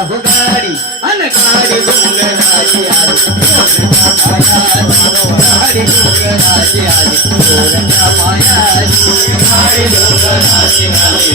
ಅಹುಗಾಡಿ ಅನಗಾಡಿ ಗುಂಗರಾಜಿಯಾದಿ ಮಾಯಾಡಿ ಗುಂಗರಾಜಿಯಾದಿ ಮಾಯಾಡಿ ಗುಂಗರಾಜಿಯಾದಿ